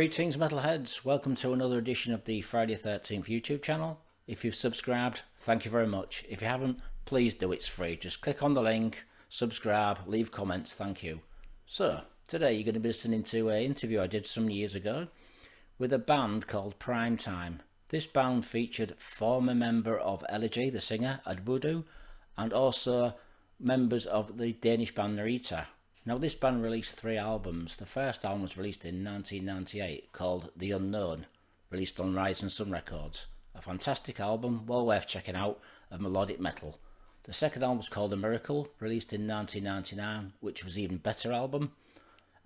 Greetings metalheads, welcome to another edition of the Friday 13th YouTube channel. If you've subscribed, thank you very much. If you haven't, please do, it's free. Just click on the link, subscribe, leave comments, thank you. So, today you're going to be listening to an interview I did some years ago with a band called Primetime. This band featured former member of Elegy, the singer, Eduard, and also members of the Danish band Narita. Now this band released 3 albums. The first album was released in 1998 called The Unknown, released on Rise and Sun Records. A fantastic album, well worth checking out, of melodic metal. The second album was called A Miracle, released in 1999, which was an even better album.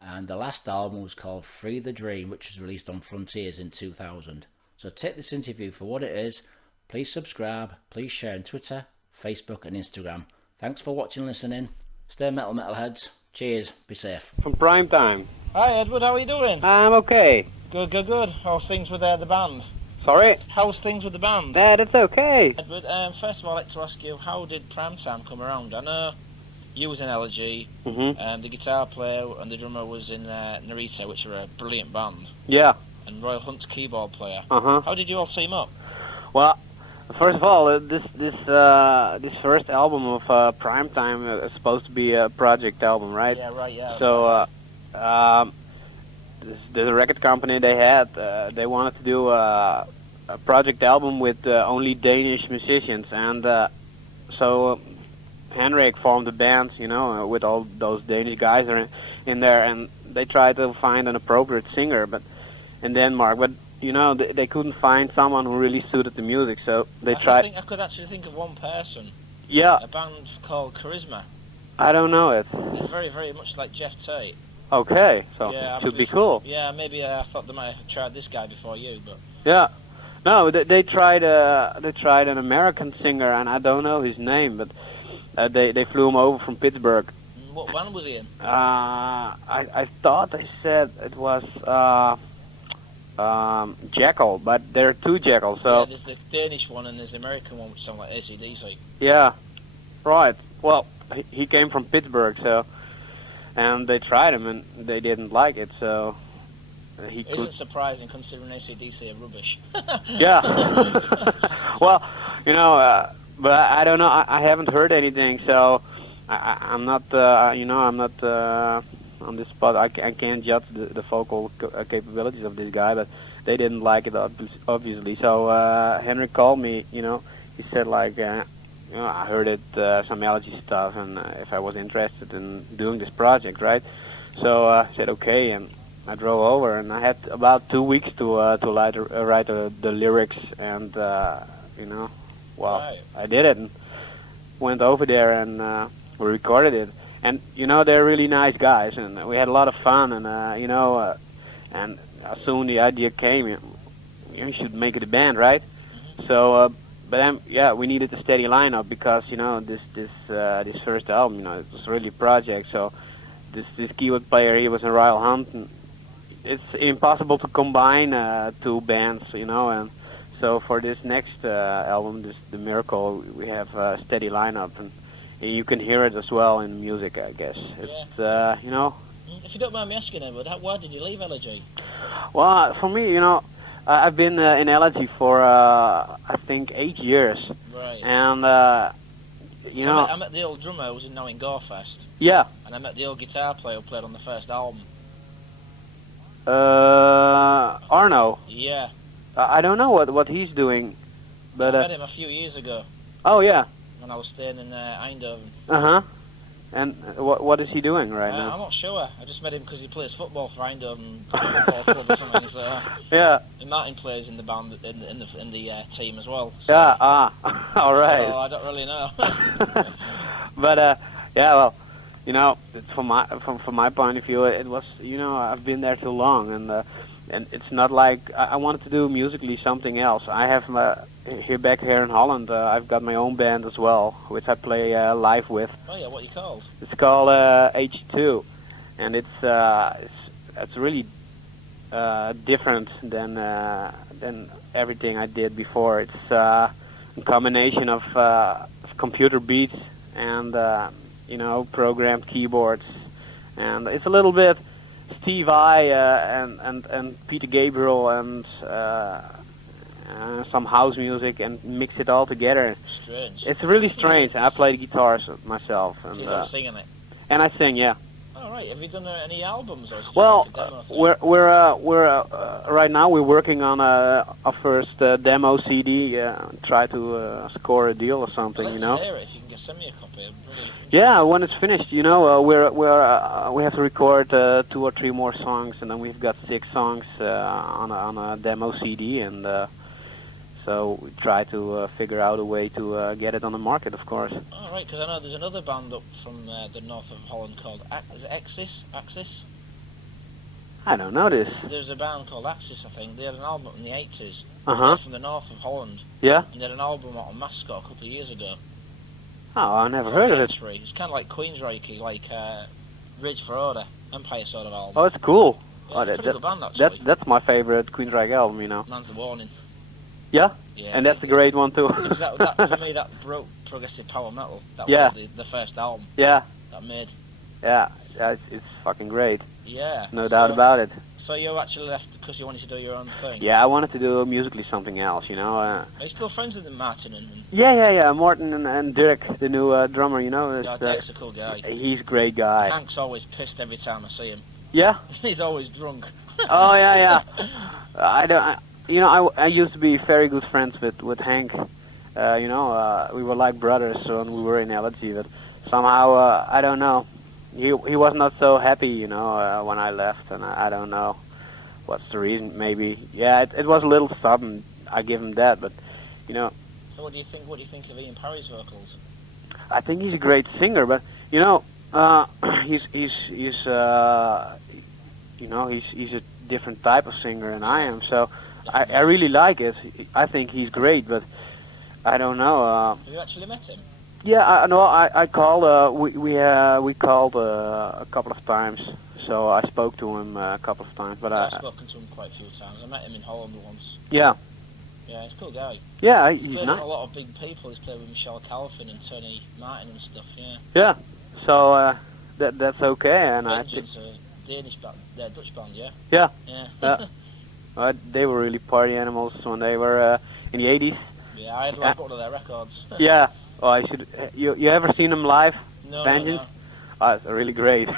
And the last album was called Free the Dream, which was released on Frontiers in 2000. So take this interview for what it is. Please subscribe, please share on Twitter, Facebook and Instagram. Thanks for watching and listening. Stay metal, metalheads. Cheers, be safe. From Primetime. Hi Edward, how are you doing? I'm okay. Good. How's things with the band? Sorry? How's things with the band? That's okay. Edward, first of all I'd like to ask you, how did Primetime come around? I know you was in Elegy, the guitar player and the drummer was in Narita, which are a brilliant band. Yeah. And Royal Hunt's keyboard player. Uh-huh. How did you all team up? Well, first of all, this first album of Primetime is supposed to be a project album, right? Yeah, right, yeah. So, the record company they had, they wanted to do a project album with only Danish musicians, and so Henrik formed a band, you know, with all those Danish guys in there, and they tried to find an appropriate singer, in Denmark, but you know, they couldn't find someone who really suited the music, so they tried. I could actually think of one person. Yeah. A band called Charisma. I don't know it. It's very, very much like Jeff Tate. Okay, so yeah, it should be cool. Yeah, maybe I thought they might have tried this guy before you, but. Yeah. No, they tried an American singer, and I don't know his name, but they flew him over from Pittsburgh. What band was he in? I thought they said it was Jekyll, but there are 2 Jekylls, so... Yeah, there's the Danish one and there's the American one, which sound like AC/DC. Yeah, right. Well, he came from Pittsburgh, so... And they tried him, and they didn't like it, so... Isn't surprising, considering AC/DC are rubbish. Yeah. Well, you know, but I don't know, I haven't heard anything, so... I'm not, you know, I'm not... on this spot, I can't judge the vocal capabilities of this guy, but they didn't like it, obviously. So Henrik called me, you know, he said like, you know, I heard it, some Elegy stuff, and if I was interested in doing this project, right? So I said okay, and I drove over, and I had about 2 weeks to write the lyrics, and you know, well, right. I did it, and went over there, and we recorded it. And, you know, they're really nice guys, and we had a lot of fun, and, you know, and soon the idea came, you should make it a band, right? So, but then, yeah, we needed a steady lineup because, you know, this first album, you know, it was really a project, so this keyboard player, he was in Royal Hunt, and it's impossible to combine 2 bands, you know, and so for this next album, The Miracle, we have a steady lineup, and you can hear it as well in music, I guess. It's, you know... If you don't mind me asking, Edward, why did you leave Elegy? Well, for me, you know, I've been in Elegy for, I think, 8 years. Right. And, you know... I met the old drummer who was now in Gorefest. Yeah. And I met the old guitar player who played on the first album. Arno. Yeah. I don't know what he's doing, but... I met him a few years ago. Oh, yeah. When I was staying in Eindhoven. Uh-huh. And what is he doing right now? I'm not sure. I just met him because he plays football for Eindhoven Football Club or something. So yeah. And Martin plays in the band in the team as well. So, yeah. All right. So I don't really know. But yeah, well, you know, from my point of view, it was, you know, I've been there too long, and it's not like I wanted to do musically something else. I have back here in Holland, I've got my own band as well, which I play live with. Oh yeah, what are you called? It's called H2, and it's really different than everything I did before. It's a combination of computer beats and you know, programmed keyboards, and it's a little bit Steve I and Peter Gabriel and some house music and mix it all together. Strange. It's really strange. I play the guitars myself, and So you don't sing in it? and I sing. Yeah. All right. Have you done any albums or? Well, like a demo thing? we're right now we're working on our first demo CD. Try to score a deal or something, Let's you know. hear it. If you can just send me a copy. I'm really Yeah, when it's finished, you know, we have to record 2 or 3 more songs, and then we've got 6 songs on a demo CD, and so we try to figure out a way to get it on the market, of course. All right, because I know there's another band up from the north of Holland called is it Axis? I don't know this. There's a band called Axis, I think. They had an album in the 80s. Uh-huh. From the north of Holland. Yeah? And they had an album out on Mascot a couple of years ago. Oh, I never heard of it. It's kind of like Queensryche, like Rage for Order, Empire sort of album. Oh, it's cool. Yeah, Oh, it's a pretty good band, actually. that's my favorite Queensryche album, you know. Man's the Warning. Yeah? Yeah, And that's a great one, too. that, for me, that broke progressive power metal. That Yeah. was the first album Yeah, that made. yeah, it's fucking great. Yeah. No doubt about it. So you actually left because you wanted to do your own thing? Yeah, I wanted to do musically something else, you know. Are you still friends with Martin and Yeah. Martin and Dirk, the new drummer, you know. yeah, Dirk's a cool guy. He's a great guy. Hank's always pissed every time I see him. Yeah? He's always drunk. Oh, yeah. I used to be very good friends with Hank. We were like brothers when we were in Elegy, but somehow, I don't know. He was not so happy, you know, when I left, and I don't know what's the reason. Maybe, yeah, it was a little stubborn. I give him that, but you know. So what do you think of Ian Parry's vocals? I think he's a great singer, but you know, he's a different type of singer than I am. So I really like it. I think he's great, but I don't know. Have you actually met him? Yeah, I called. We called a couple of times, so I spoke to him a couple of times. But I've spoken to him quite a few times. I met him in Holland once. Yeah. Yeah, he's a cool guy. Yeah, He's he's played nice. with a lot of big people. He's played with Michelle Calfin and Tony Martin and stuff. Yeah. Yeah. So that's okay, and Vengeance, a Danish band, Dutch band. Yeah. Yeah. Yeah. They were really party animals when they were in the 80s. Yeah, I had like one of their records. Yeah. Oh, I should. You ever seen them live? No, Vengeance? no. Oh, it's really great.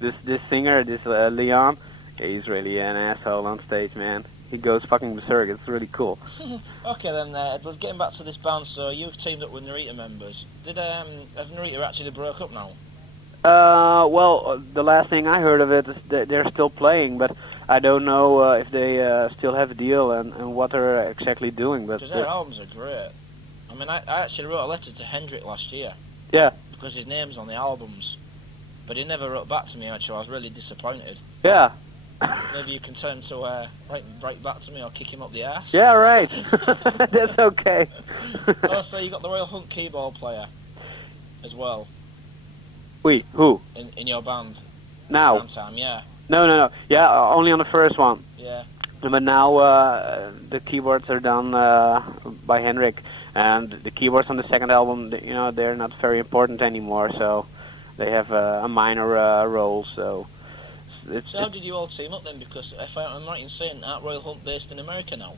this singer, Leon, he's really an asshole on stage, man. He goes fucking berserk. It's really cool. Okay then, Edward, getting back to this band, so you've teamed up with Narita members. Have Narita actually broke up now? Well, the last thing I heard of it is that they're still playing, but I don't know if they still have a deal and what they're exactly doing. But Because their albums are great. I mean, I actually wrote a letter to Hendrik last year. Yeah. Because his name's on the albums. But he never wrote back to me, actually. I was really disappointed. Yeah. Maybe you can tell him to write back to me or kick him up the ass. Yeah, right. That's okay. Also, you got the Royal Hunt keyboard player as well. Who? In your band. Now? Sometime, yeah. No. Yeah, only on the first one. Yeah. But now the keyboards are done by Henrik, and the keyboards on the second album, they're not very important anymore. So they have a minor role. So how did you all team up then? Because if I'm right in saying, aren't Royal Hunt based in America now?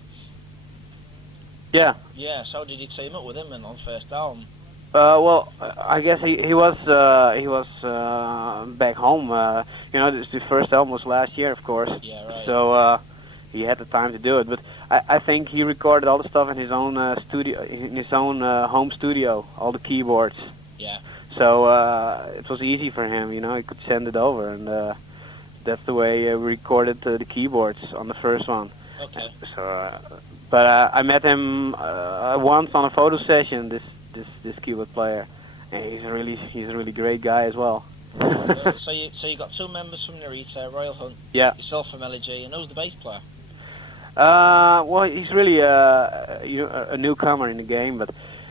Yeah. Yeah. So how did you team up with him then on first album? Well, I guess he was back home. The first album was last year, of course. Yeah, right. So he had the time to do it. But I think he recorded all the stuff in his own studio, in his own home studio, all the keyboards. Yeah. So it was easy for him. He could send it over, and that's the way we recorded the keyboards on the first one. Okay. So, but I met him once on a photo session. This keyboard player, and he's a really great guy as well. So you got 2 members from Narita, Royal Hunt. Yeah. Yourself from Elegy, and who's the bass player? Well, he's really a newcomer in the game, but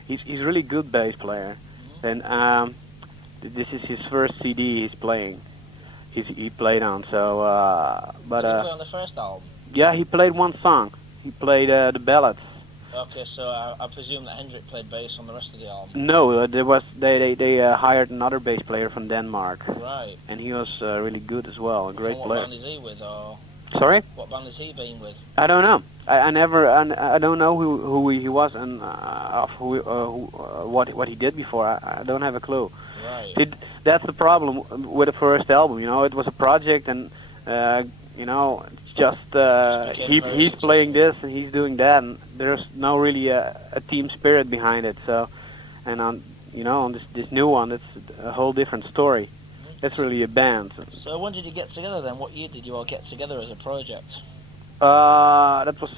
he's really good bass player. Mm-hmm. And this is his first CD he's playing. He played on. So, Did he play on the first album? Yeah, he played one song. He played the ballads. Okay, so I presume that Hendrik played bass on the rest of the album. No, they hired another bass player from Denmark, Right. and he was really good as well, a great What player. band is he with, or Sorry? what band has he been with? I don't know. I don't know who he was and what he did before. I don't have a clue. Right. That's the problem with the first album. You know, it was a project, and you know, it's just he's playing this and he's doing that, and there's no really a team spirit behind it. So, and on this new one, it's a whole different story. It's really a band. So when did you get together then? What year did you all get together as a project? That was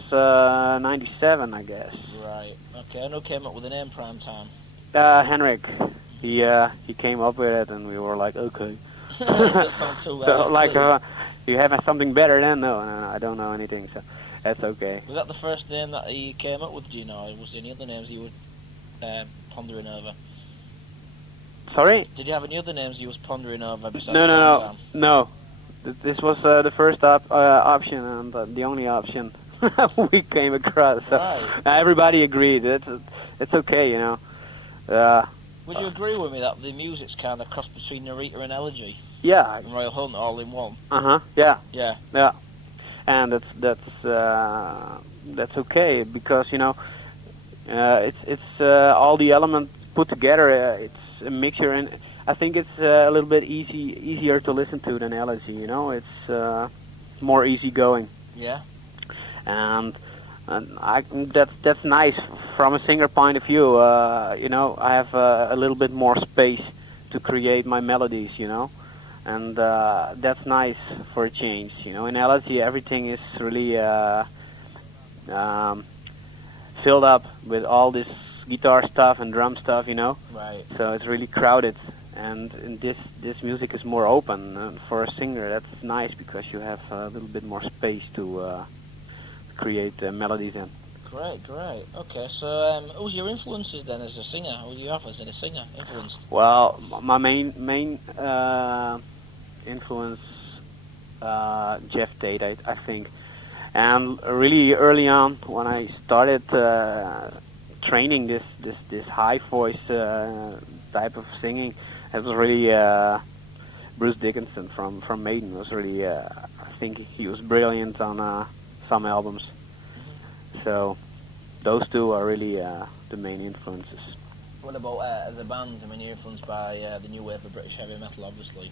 97, I guess. Right. Okay. And who came up with the name Prime Time? Henrik. He came up with it, and we were like, okay. That sounds too So, like, you have something better than? No, I don't know anything, so that's okay. Was that the first name that he came up with, do you know? Was there any other names you were pondering over? Sorry? Did you have any other names you was pondering over besides No. This was the first option and the only option we came across. So Right. everybody agreed. It's okay, you know. Would you agree with me that the music's kind of crossed between Narita and Elegy Yeah. and Royal Hunt all in one? Yeah. Yeah. And that's okay because you know it's all the elements put together. It's a mixture, and I think it's a little bit easier to listen to than Elegy. You know, it's more easygoing. Yeah. And that's nice from a singer point of view. You know, I have a little bit more space to create my melodies. You know, and that's nice for a change. You know, in Elegy everything is really filled up with all this guitar stuff and drum stuff. You know, Right. so it's really crowded. And this music is more open. For a singer, that's nice because you have a little bit more space to create melodies in. Great. Okay, so who's your influences then as a singer? Who do you have as a singer influenced? Well, my main influence, Jeff Tate, I think. And really early on, when I started training this high voice type of singing, it was really Bruce Dickinson from Maiden. Was really, I think he was brilliant on some albums. So those two are really the main influences. What about as a band? I mean, you're influenced by the new wave of British heavy metal, obviously.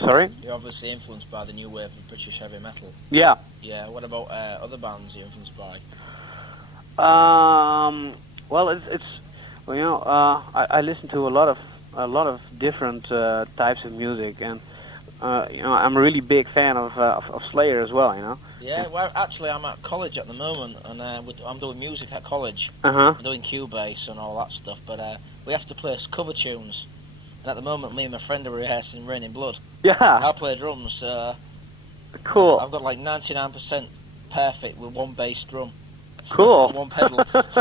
Sorry? You're obviously influenced by the new wave of British heavy metal. Yeah. Yeah. What about other bands you're influenced by? Well, it's you know, I listen to a lot of different types of music, and you know, I'm a really big fan of Slayer as well. You know. Yeah, well, actually, I'm at college at the moment, and I'm doing music at college. Uh-huh. I'm doing Cubase and all that stuff, but we have to play cover tunes. And at the moment, me and my friend are rehearsing Raining Blood. Yeah. I play drums. Cool. I've got like 99% perfect with one bass drum. Cool. One pedal. That's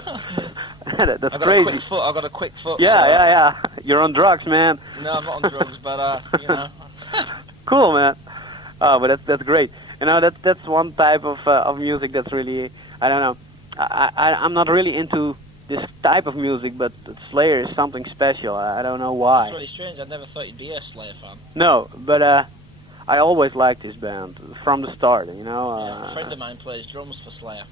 I've got crazy. I've got a quick foot. Yeah. You're on drugs, man. No, I'm not on drugs, but you know. Cool, man. Oh, but that's great. You know, that's one type of music that's really, I don't know. I'm not really into this type of music, but Slayer is something special. I don't know why. It's really strange. I never thought you'd be a Slayer fan. No, but I always liked this band from the start. You know. Yeah, a friend of mine plays drums for Slayer.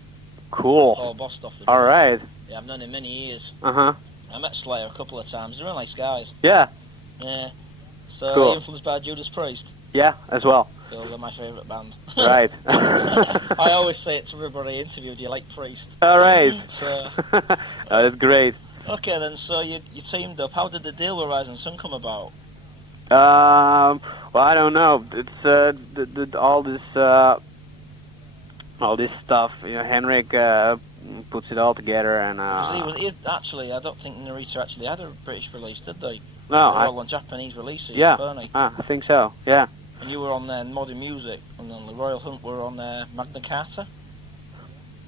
Cool. Paul Bostoff. All right. Yeah, I've known him many years. Uh-huh. I met Slayer a couple of times. They're really nice guys. Yeah. Yeah. So Cool. influenced by Judas Priest. Yeah, as well. So they're my favourite band. Right. I always say it to everybody I interview, do you like Priest? All right. So, Oh, that's great. okay then, so you teamed up. How did the deal with Rising Sun come about? Well, I don't know. It's all this stuff. You know, Henrik puts it all together, and Actually, I don't think Narita actually had a British release, did they? no, They were all on Japanese releases, weren't they? I think so. Yeah. And you were on Modern Music, and then the Royal Hunt were on Magna Carta.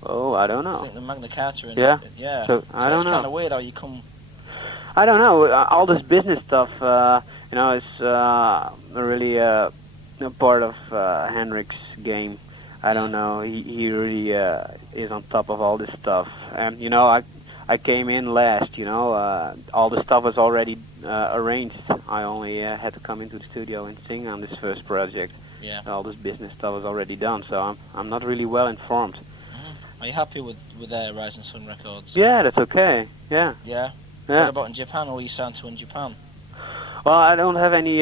Oh, I don't I know. think the Magna Carta. Yeah? So, I don't know. It's kind of weird how you come. I don't know. All this business stuff, you know, is really a part of Henrik's game. I don't know. He really is on top of all this stuff. And I came in last. All the stuff was already arranged. I only had to come into the studio and sing on this first project. Yeah. All this business stuff was already done. So I'm not really well informed. Are you happy with Rising Sun Records? Yeah, that's okay. Yeah. Yeah. Yeah. What about in Japan? Or are you signed to in Japan? Well, I don't have any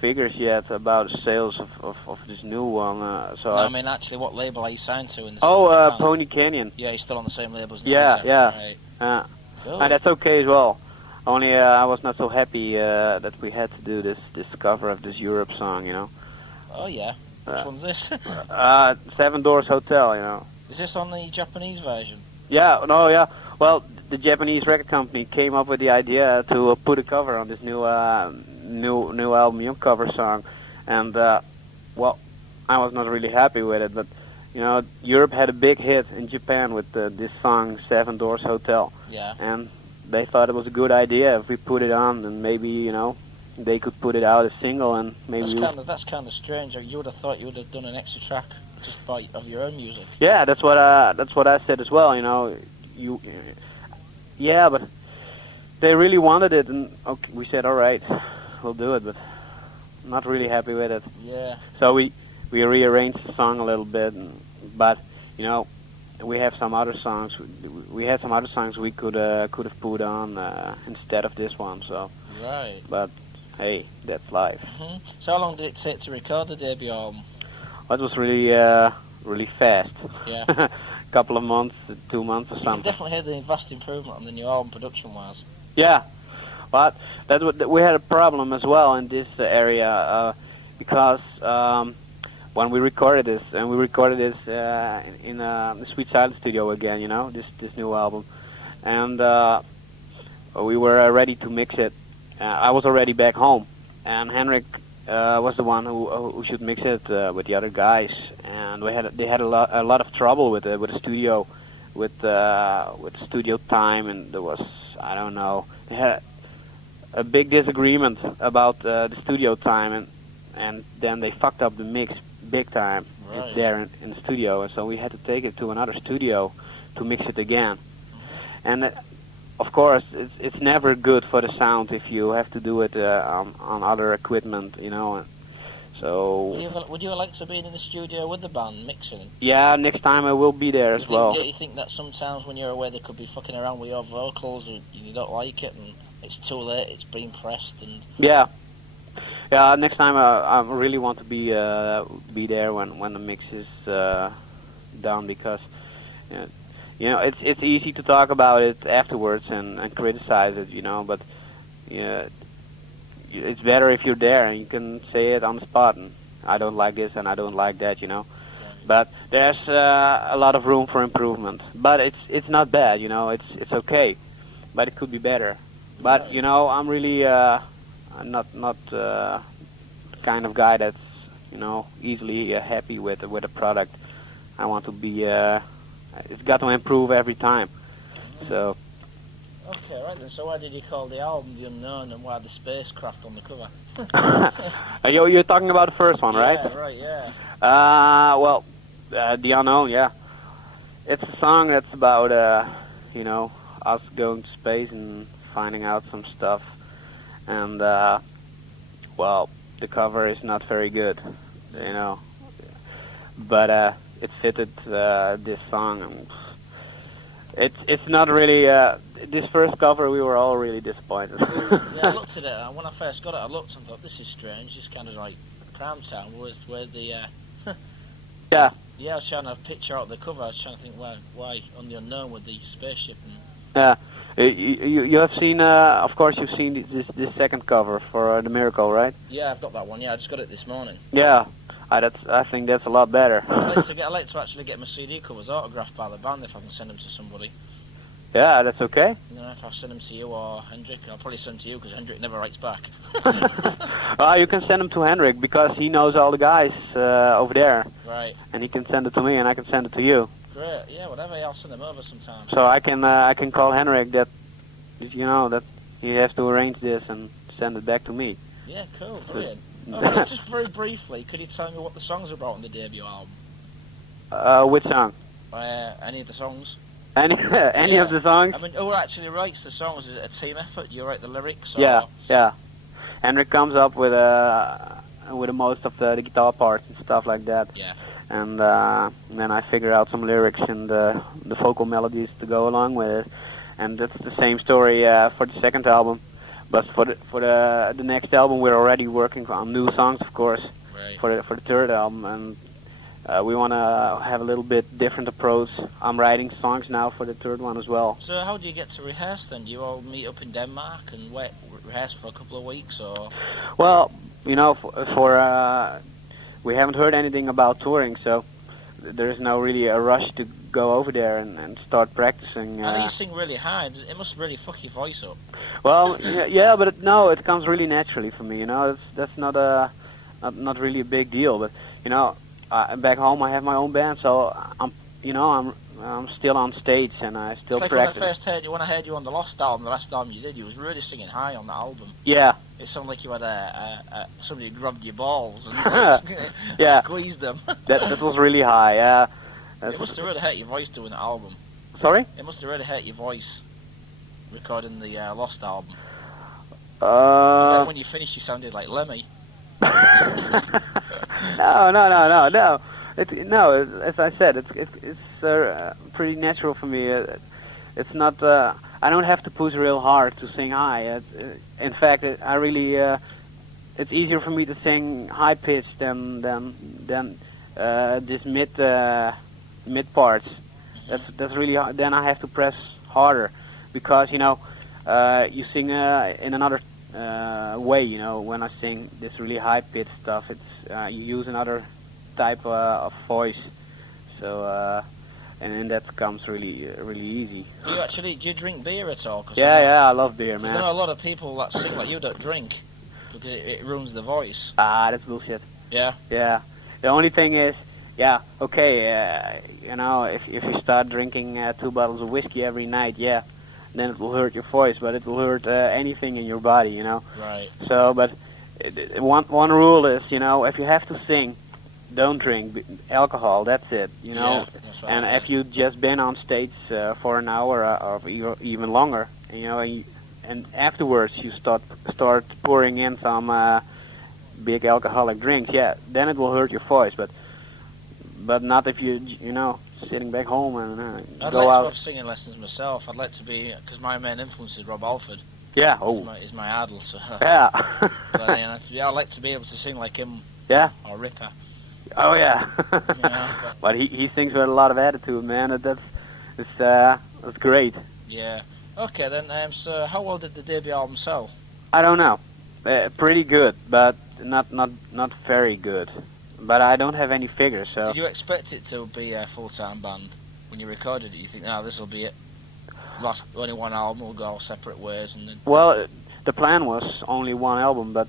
figures yet about sales of this new one. No, I mean actually, what label are you signed to in the Japan? Pony Canyon. Yeah, you're still on the same label as Yeah, Elegy, yeah. right. Cool. And that's okay as well. Only I was not so happy that we had to do this cover of this Europe song. Oh yeah. Which one's this? Seven Doors Hotel. Is this on the Japanese version? Yeah. No. Yeah. Well, the Japanese record company came up with the idea to put a cover on this new album, cover song, and well, I was not really happy with it. But Europe had a big hit in Japan with this song Seven Doors Hotel. Yeah. And they thought it was a good idea if we put it on, and maybe they could put it out as single, and maybe that's kind of strange. You would have thought you would have done an extra track just of your own music. Yeah, that's what I said as well. Yeah, but they really wanted it, and okay, we said, all right, we'll do it, but I'm not really happy with it. Yeah. So we rearranged the song a little bit, but we have some other songs. We had some other songs we could have put on instead of this one. So. Right. But hey, that's life. Mm-hmm. So how long did it take to record the debut album? Well, it was really fast. Yeah. Couple of months, 2 months or You something. definitely heard the vast improvement on the new album production-wise. Yeah, but we had a problem as well in this area because when we recorded this, and we recorded this in the Sweet Silence studio again, this new album, and we were ready to mix it. I was already back home, and Henrik was the one who should mix it with the other guys, and they had a lot of trouble with the studio, with studio time, and there was, I don't know, they had a big disagreement about the studio time, and then they fucked up the mix big time. Right. It's there in the studio, and so we had to take it to another studio to mix it again, and. Of course, it's never good for the sound if you have to do it on other equipment, So. Would you like to be in the studio with the band mixing? Yeah, next time I will be there as well. Do you think that sometimes when you're away they could be fucking around with your vocals and you don't like it and it's too late, it's been pressed and... Yeah. Yeah, next time I really want to be there when the mix is done, because it's easy to talk about it afterwards and criticize it, but it's better if you're there and you can say it on the spot, and I don't like this and I don't like that, But there's a lot of room for improvement. But it's not bad, it's okay, but it could be better. But I'm really not kind of guy that's easily happy with a product. I want to be. It's got to improve every time. So. Okay, right then. So why did you call the album The Unknown, and why the spacecraft on the cover? You're talking about the first one, right? Yeah, right, yeah. Well, The Unknown, yeah. It's a song that's about, us going to space and finding out some stuff. And, well, the cover is not very good, But, it fitted this song. It's not really this first cover. We were all really disappointed. Yeah, I looked at it. When I first got it, I looked and thought, "This is strange. It's kind of like Crown Town." Where's the? Yeah. Yeah, I was trying to picture out the cover. I was trying to think why on the Unknown with the spaceship. Yeah. You have seen, of course, you've seen this second cover for The Miracle, right? Yeah, I've got that one. Yeah, I just got it this morning. Yeah. I think that's a lot better. I'd like to actually get my CD covers autographed by the band if I can send them to somebody. Yeah, that's okay. If I send them to you or Hendrik, I'll probably send them to you because Hendrik never writes back. Well, you can send them to Hendrik because he knows all the guys over there. Right. And he can send it to me, and I can send it to you. Great. Yeah, whatever. I'll send them over sometime. So I can call Hendrik that that he has to arrange this and send it back to me. Yeah, cool. Brilliant. Okay, just very briefly, could you tell me what the songs are about on the debut album? Which song? Any of the songs? Any of the songs? I mean, who actually writes the songs? Is it a team effort? Do you write the lyrics? Or... Yeah. Henrik comes up with most of the guitar parts and stuff like that. Yeah. And then I figure out some lyrics and the vocal melodies to go along with it. And that's the same story for the second album. But for the next album, we're already working on new songs, of course, right. for the third album, and we want to have a little bit different approach. I'm writing songs now for the third one as well. So how do you get to rehearse then? Do you all meet up in Denmark and rehearse for a couple of weeks, or? Well, you know, we haven't heard anything about touring, so there's no really a rush to go over there and start practicing. I know you sing really high. It must really fuck your voice up. Well, yeah, but it comes really naturally for me. You know, that's not not really a big deal. But you know, back home I have my own band, so I'm still on stage and I still it's like practice. When I heard you on the last album you did, you was really singing high on the album. Yeah. It sounded like you had somebody who grabbed your balls and squeezed them. that was really high. Yeah. It must have really hurt your voice doing the album. Sorry? It must have really hurt your voice recording the Lost album. Then when you finished, you sounded like Lemmy. No. As I said, it's pretty natural for me. It's not. I don't have to push real hard to sing high. In fact, it's easier for me to sing high pitch than this mid parts. That's really hard. Then I have to press harder because you you sing in another way. You know, when I sing this really high pitch stuff, it's you use another type of voice. So and that comes really easy. Do you drink beer at all? Yeah, I love beer, man. I know a lot of people that sing like you don't drink because it ruins the voice. That's bullshit. Yeah. Yeah. The only thing is, if you start drinking 2 bottles of whiskey every night, then it will hurt your voice, but it will hurt anything in your body, you know. Right. So, but one rule is, if you have to sing, don't drink alcohol. That's it, you know. Yeah, that's right. And if you just been on stage for an hour or even longer, and afterwards you start pouring in some big alcoholic drinks, then it will hurt your voice, but not if you sitting back home and I'd go like out. to have singing lessons myself. I'd like to be, because my main influence is Rob Alford. Yeah. Is my idol. So. Yeah. But, I'd like to be able to sing like him. Yeah. Or Ripper. Oh yeah. But he sings with a lot of attitude, man. That's great. Yeah. Okay then. So how well did the debut album sell? I don't know. Pretty good, but not very good. But I don't have any figures, so... Did you expect it to be a full-time band? When you recorded it, you think, this will be it? Only one album, we'll go all separate ways, and then... Well, the plan was only one album, but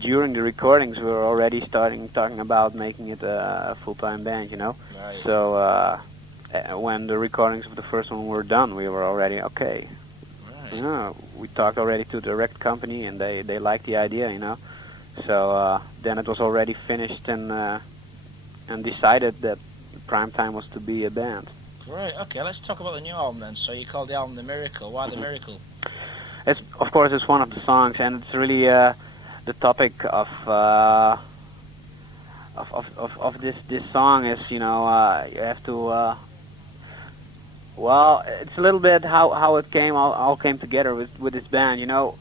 during the recordings we were already talking about making it a full-time band, you know? Right. So, when the recordings of the first one were done, we were already, okay. Right. We talked already to the record company, and they liked the idea, you know? So then it was already finished and decided that Primetime was to be a band. Right, okay, let's talk about the new album then. So you called the album The Miracle. Why The Miracle? Of course, it's one of the songs, and it's really the topic of this song is, you have to... well, it's a little bit how it all came together with this band, you know.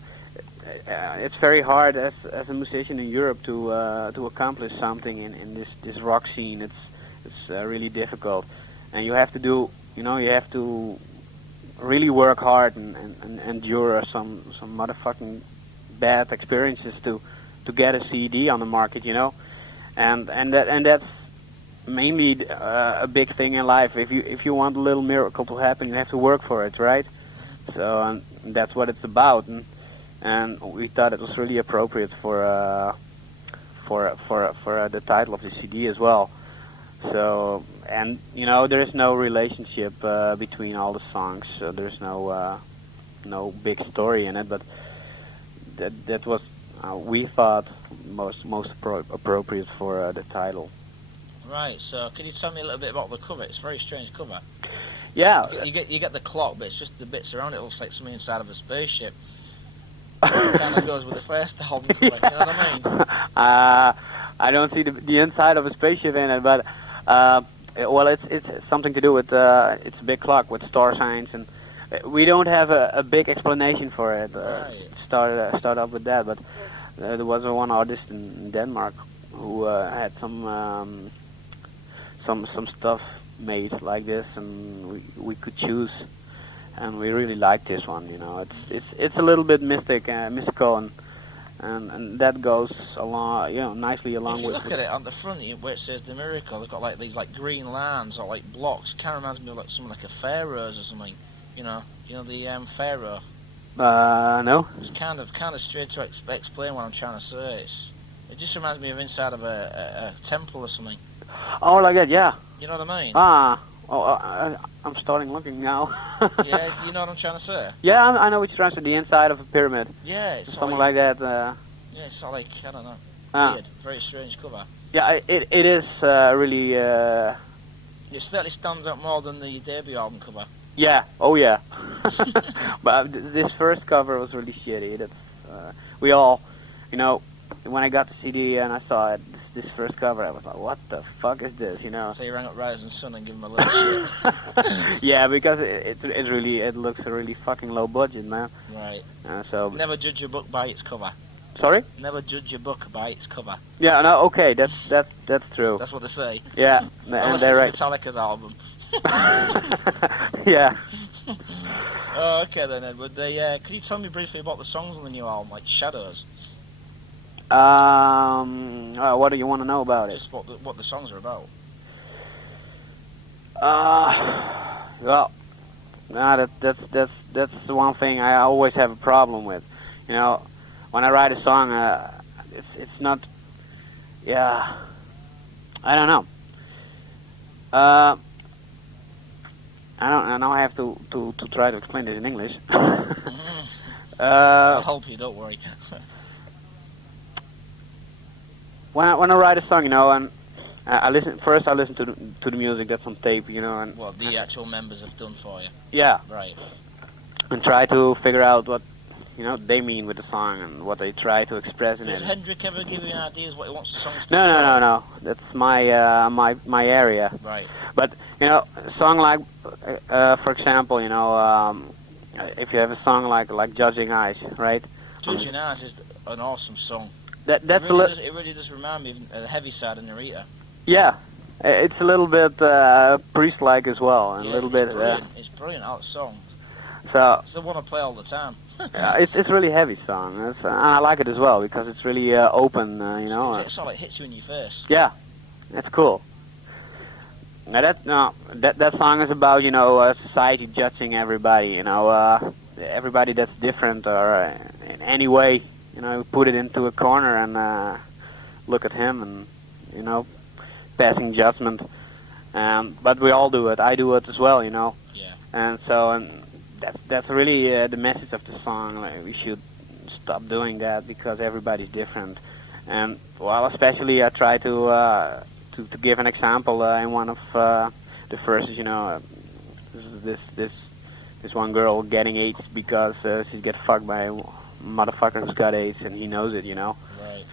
It's very hard as a musician in Europe to accomplish something in this rock scene. It's really difficult, and you have to really work hard and endure some motherfucking bad experiences to get a CD on the market, you know, and that's mainly a big thing in life. If you want a little miracle to happen, you have to work for it, right? So that's what it's about. And we thought it was really appropriate for the title of the CD as well. So, and there is no relationship between all the songs. So there's no big story in it. But that was we thought most appropriate for the title. Right. So, can you tell me a little bit about the cover? It's a very strange cover. Yeah. You get the clock, but it's just the bits around it. Looks like something inside of a spaceship. It kind of goes with the first album cover. Yeah. You know what I mean? I don't see the inside of a spaceship in it, but well, it's something to do with it's a big clock with star signs, and we don't have a big explanation for it. Right. Start up with that, but there was one artist in Denmark who had some stuff made like this, and we could choose, and we really liked this one. You know, it's a little bit mystical, and that goes along, nicely along if you with. look at it on the front where it says the miracle, they've got like these like green lines or like blocks. Kind of reminds me of like something like a pharaoh's or something. You know the pharaoh. No. It's kind of strange to explain what I'm trying to say. It just reminds me of inside of a temple or something. Oh, like that, yeah. You know what I mean? I'm starting looking now. Yeah, do you know what I'm trying to say? Yeah, I know what you're trying to say. The inside of a pyramid. Yeah, it's Something like that. Yeah, it's all like, I don't know. Weird, very strange cover. Yeah, it is really. It certainly stands out more than the debut album cover. Yeah. Oh yeah. But this first cover was really shitty. That's we all, when I got the CD and I saw it, this first cover, I was like, what the fuck is this? So you rang up Rise and Sun and give them a little shit. Yeah, because it looks really fucking low budget, man. Right. So. Never judge a book by its cover. Sorry? Never judge a book by its cover. Yeah, no, okay, that's true. That's what they say. Yeah, and they're right. Metallica's album. Yeah. Oh, okay then, Edward. Could you tell me briefly about the songs on the new album, like Shadows? What do you want to know about it? Just what the songs are about. Well, that's the one thing I always have a problem with. When I write a song, it's not. Yeah, I don't know. Now I have to try to explain it in English. I'll help you. Don't worry. When I write a song, and I listen to the music that's on tape, and what the actual members have done for you. Yeah. Right. And try to figure out what they mean with the song and what they try to express in it. Does Hendrik ever give you an idea what he wants the songs to be? No. That's my area. Right. But a song like, for example, if you have a song like Judging Eyes, right? Judging Eyes is an awesome song. It really does remind me of the heavy side of Narita. Yeah, it's a little bit priest-like as well, and yeah, a little bit. It's brilliant out song. So it's the one I play all the time. It's really heavy song, and I like it as well because it's really open, It sort of hits you in your face. Yeah, it's cool. Now that song is about society judging everybody, everybody that's different or in any way, put it into a corner and look at him and passing judgment. But we all do it. I do it as well, Yeah. And that's really the message of the song. Like, we should stop doing that because everybody's different. And well, especially I try to give an example in one of the verses. This one girl getting AIDS because she gets fucked by a motherfucker who's got AIDS and he knows it. Right.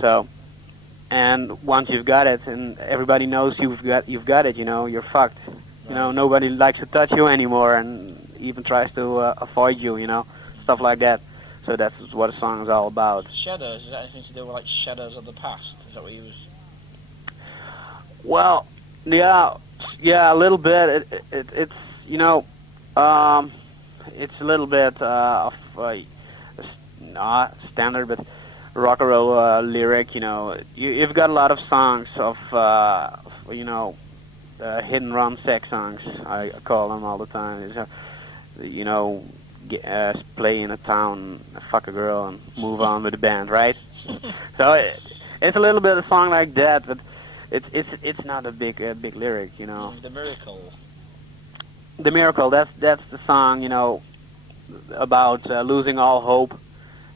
So, and once you've got it and everybody knows you've got it, you're fucked. Right. Nobody likes to touch you anymore and even tries to avoid you, stuff like that. So that's what a song is all about. Shadows, is that anything to do with like shadows of the past? Is that what you was? Well, yeah, a little bit. It's it's a little bit of not standard, but rock and roll lyric. You've got a lot of songs of hit and run sex songs. I call them all the time. Play in a town, fuck a girl, and move on with the band, right? So it's a little bit of a song like that, but it's not a big lyric, The Miracle. The Miracle. That's the song, about losing all hope,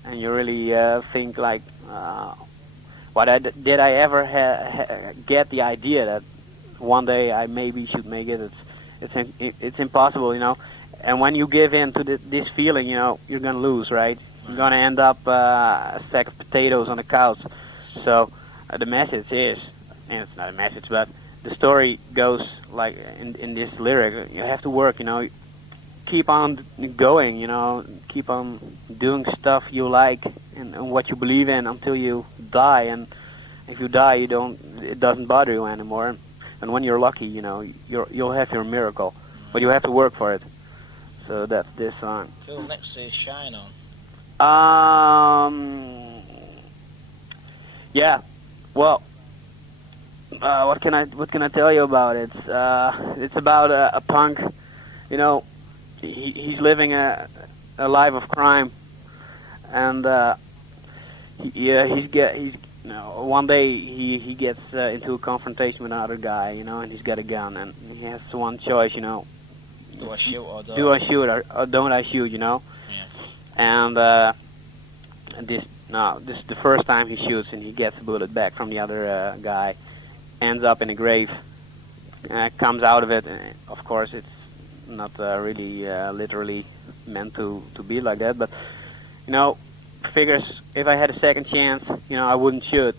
and you really think like, did I ever get the idea that one day I maybe should make it? It's impossible, you know. And when you give in to this feeling, you know, you're gonna lose, right? You're gonna end up a sack of potatoes on the couch. So the message is, and it's not a message, but the story goes like in this lyric. You have to work, you know. Keep on going, you know. Keep on doing stuff you like and what you believe in until you die. And if you die, it doesn't bother you anymore. And when you're lucky, you know, you'll have your miracle, but you have to work for it. So that's this song. Cool. Next is Shine On. Yeah. Well, what can I tell you about it? It's about a punk. You know, he's living a life of crime, and one day he gets into a confrontation with another guy. You know, and he's got a gun, and he has one choice. You know, do I shoot or don't? Do I shoot or don't I shoot? You know. Yeah. And this is the first time he shoots, and he gets a bullet back from the other guy, ends up in a grave, comes out of it, and of course it's not really literally meant to be like that, but, you know, figures if I had a second chance, you know, I wouldn't shoot,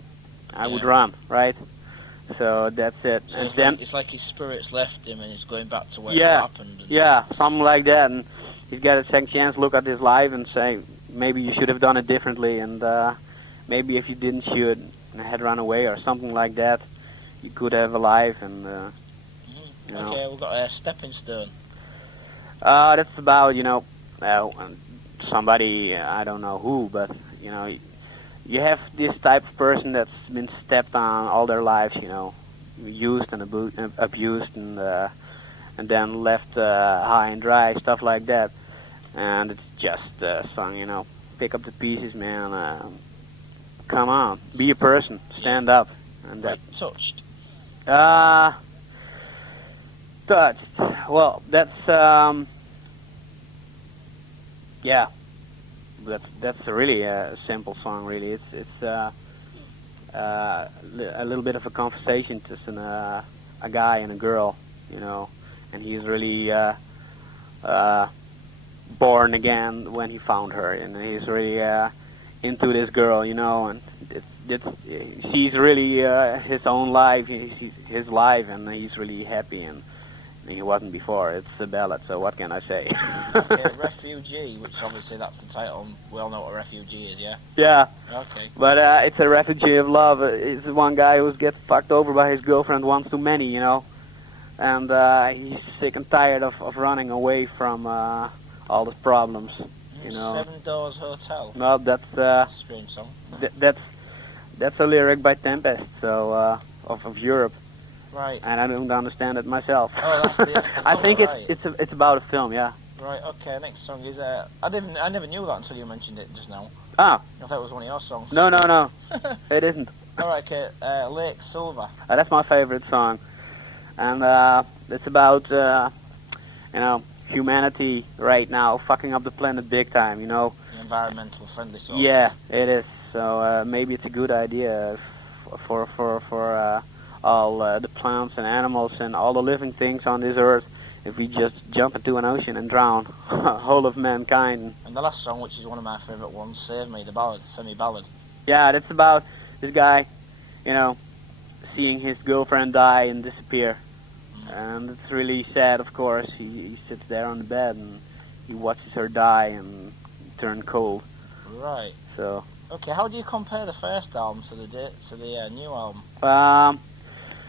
I would run, right? So that's it. So and it's then like, it's like his spirit's left him and he's going back to where it happened. Yeah, something like that, and he's got a second chance, look at his life and say, maybe you should have done it differently, and maybe if you didn't shoot and had run away or something like that, you could have a life. And you know. Okay, we've got a Stepping Stone. That's about, you know, somebody, I don't know who, but you know, you have this type of person that's been stepped on all their lives, you know, used and abused, and then left high and dry, stuff like that. And it's just a song, you know, pick up the pieces, man. Come on, be a person, stand up, and that. Touched. Touched. Well, that's yeah. That's really a simple song, really. It's a little bit of a conversation between a guy and a girl, you know, and he's really born again when he found her, and he's really into this girl, you know, and she's really his own life, his life, and he's really happy, and he wasn't before. It's a ballad, so what can I say? Okay, Refugee, which obviously that's the title. We all know what a refugee is, yeah? Yeah. Okay. But it's a refugee of love. It's one guy who gets fucked over by his girlfriend once too many, you know, and he's sick and tired of running away from all the problems, you know. Seven Doors Hotel. No, that's Strange song. That's a lyric by Tempest, so of Europe. Right. And I don't understand it myself. Oh, that's the I think right. it's about a film, yeah. Right. Okay. Next song is I never knew that until you mentioned it just now. Ah. I thought it was one of your songs. No. It isn't. All right. Okay. Lake Silva. That's my favorite song, and it's about you know, humanity right now fucking up the planet big time, you know. The environmental friendly song. Yeah, it is. So maybe it's a good idea for all the plants and animals and all the living things on this earth if we just jump into an ocean and drown whole of mankind. And the last song, which is one of my favourite ones, Save Me, the ballad, semi-ballad. Yeah, that's about this guy, you know, seeing his girlfriend die and disappear. And it's really sad, of course. He sits there on the bed and he watches her die and turn cold. Right. So. Okay, how do you compare the first album to the new album?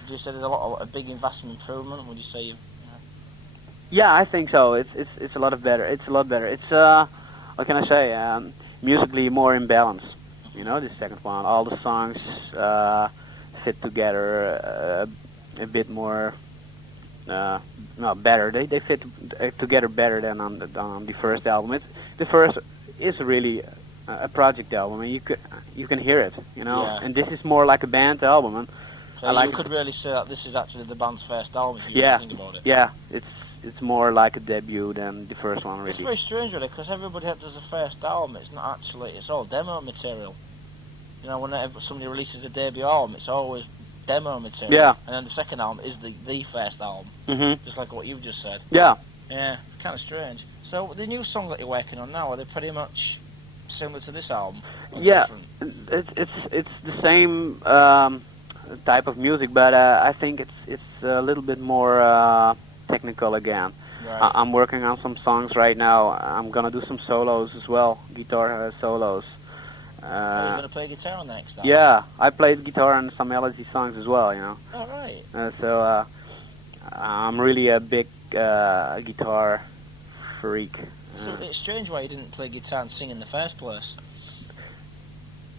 Would you say there's a big and vast improvement? Would you say? Yeah, I think so. It's a lot better. It's a lot better. It's what can I say? Musically more in balance. You know, the second one, all the songs fit together a bit more. Better. They fit together better than on the first album. The first is really a project album, and you can hear it, you know. Yeah. And this is more like a band album. And so you could really say that this is actually the band's first album if you think about it. Yeah, it's more like a debut than the first one, really. It's very strange, really, because everybody that does a first album, it's not actually, it's all demo material. You know, whenever somebody releases a debut album, it's always demo material. Yeah. And then the second album is the first album, just like what you just said. Yeah. Yeah, kind of strange. So the new song that you're working on now, are they pretty much similar to this album? Yeah, different? it's the same type of music, but I think it's a little bit more technical again. Right. I'm working on some songs right now. I'm gonna do some solos as well, guitar solos. Are you going to play guitar on the next album? Yeah, I played guitar on some Elegy songs as well, you know. Oh, right. So I'm really a big guitar freak. So it's strange why you didn't play guitar and sing in the first place.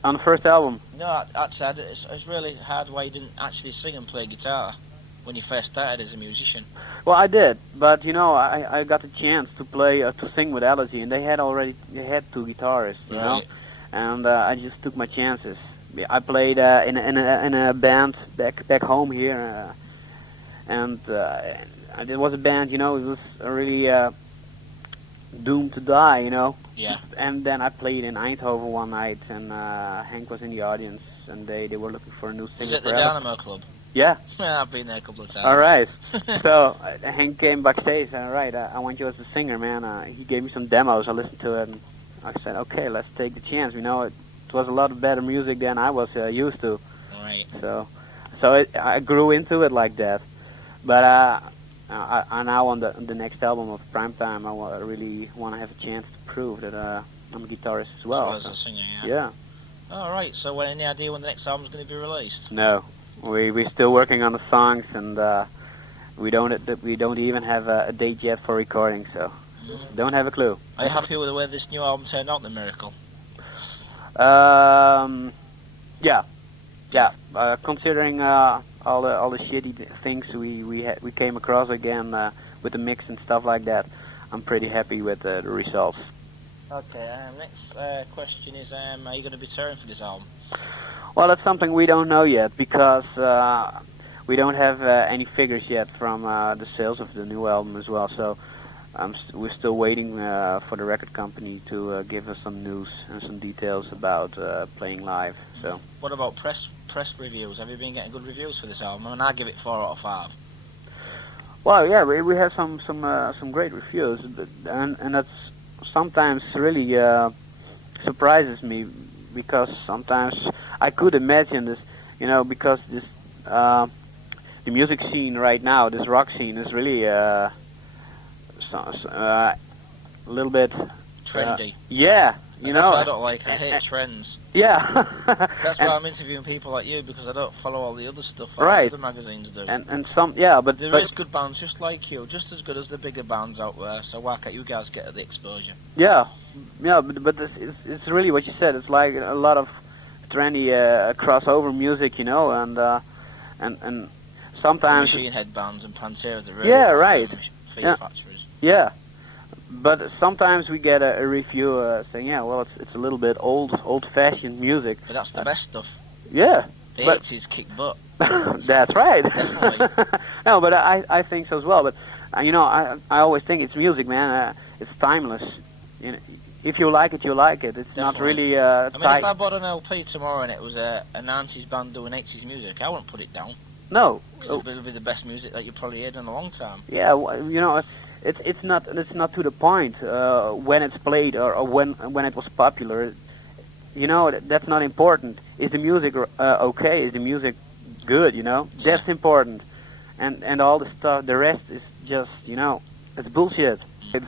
On the first album? No, actually, it's really hard why you didn't actually sing and play guitar when you first started as a musician. Well, I did, but you know, I got the chance to play to sing with Elegy, and they had two guitarists, you know, and I just took my chances. I played in a band back home here, and it was a band, you know, it was really doomed to die, you know. Yeah. And then I played in Eindhoven one night, and Hank was in the audience, and they were looking for a new singer. Is it the Dynamo Club? Yeah. Yeah, I've been there a couple of times. All right. So Hank came backstage. All right, I want you as a singer, man. He gave me some demos. I listened to it, and I said, okay, let's take the chance. You know, it was a lot better music than I was used to. Right. So I grew into it like that. But I now on the next album of Primetime, I really want to have a chance to prove that I'm a guitarist as well. As a singer, yeah. Yeah. All right. So, any idea when the next album's going to be released? No. We're still working on the songs, and we don't even have a date yet for recording, so don't have a clue. Are you happy with the way this new album turned out, The Miracle? Yeah. Considering all the shitty things we came across again with the mix and stuff like that, I'm pretty happy with the results. Okay. Next question is, are you going to be touring for this album? Well, that's something we don't know yet, because we don't have any figures yet from the sales of the new album as well. So we're still waiting for the record company to give us some news and some details about playing live. So. What about press reviews? Have you been getting good reviews for this album? I mean, I give it 4 out of 5. Well, yeah, we have some great reviews, and that's sometimes really surprises me, because sometimes I could imagine this, you know, because this the music scene right now, this rock scene, is really a little bit trendy. Yeah, you know. I don't like. I hate trends. Yeah. That's why I'm interviewing people like you, because I don't follow all the other stuff right. other magazines do. And some, yeah, but there is good bands just like you, just as good as the bigger bands out there. So why can't you guys get the exposure? Yeah, but it's really what you said. It's like a lot of trendy crossover music, you know, and sometimes Machine Head bands and Pantera, the right. manufacturers. Yeah, but sometimes we get a review saying, yeah, well, it's a little bit old-fashioned music. But that's the best stuff. Yeah. The 80s kick butt. That's right. Definitely. No, but I think so as well. But you know, I always think it's music, man. It's timeless. You know, if you like it, you like it. It's not really. I mean, if I bought an LP tomorrow and it was a 90s band doing 80s music, I wouldn't put it down. No. It'll be the best music that you probably heard in a long time. Yeah, you know, it's not to the point when it's played or when it was popular. You know, that's not important. Is the music okay? Is the music good? You know, that's important. And all the stuff, the rest is just, you know, it's bullshit.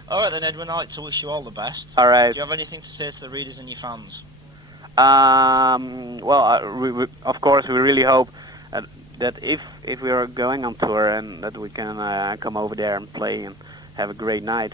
All right then, Edwin, I'd like to wish you all the best. All right. Do you have anything to say to the readers and your fans? Well, of course, we really hope that if we are going on tour, and that we can come over there and play and have a great night.